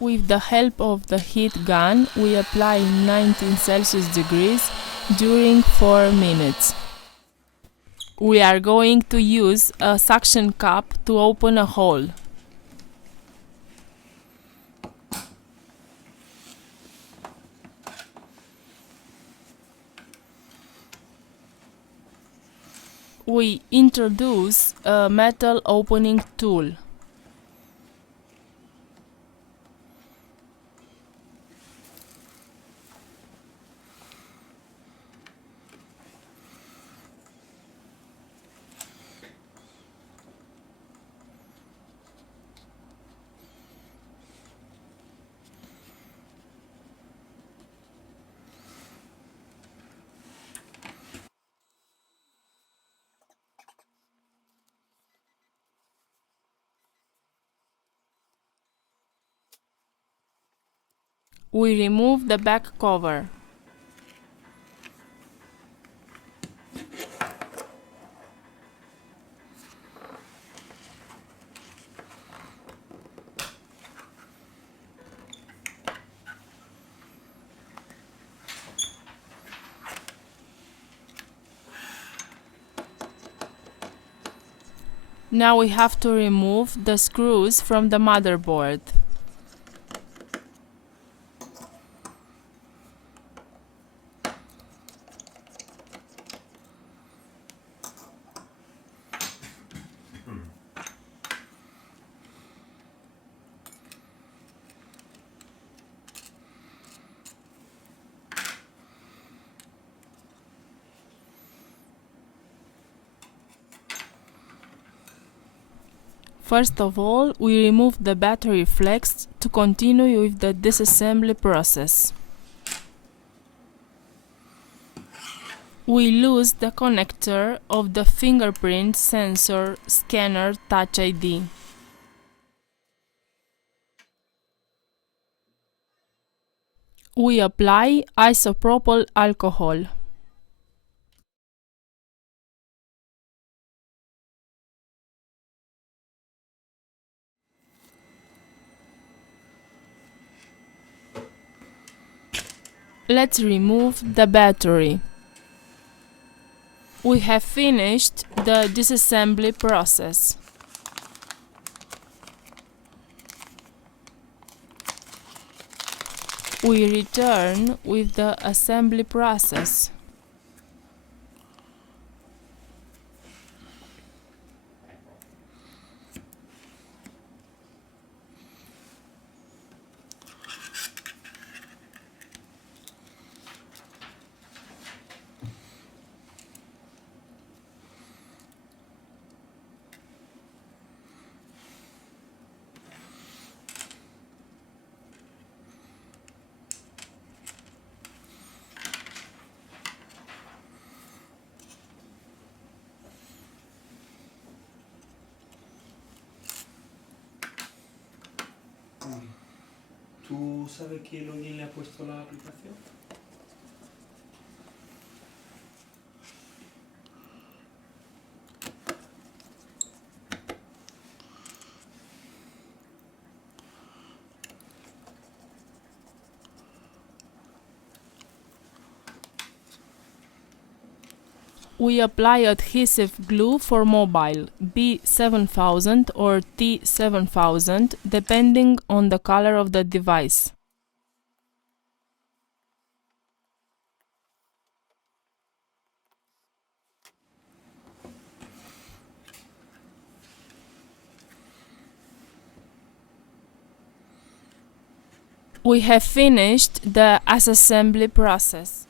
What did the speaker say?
With the help of the heat gun, we apply 19 Celsius degrees during 4 minutes. We are going to use a suction cup to open a hole. We introduce a metal opening tool. We remove the back cover. Now we have to remove the screws from the motherboard. First of all, we remove the battery flex to continue with the disassembly process. We lose the connector of the fingerprint sensor scanner Touch ID. We apply isopropyl alcohol. Let's remove the battery. We have finished the disassembly process. We return with the assembly process. ¿Tú sabes qué login le ha puesto la aplicación? We apply adhesive glue for mobile B7000 or T7000 depending on the color of the device. We have finished the assembly process.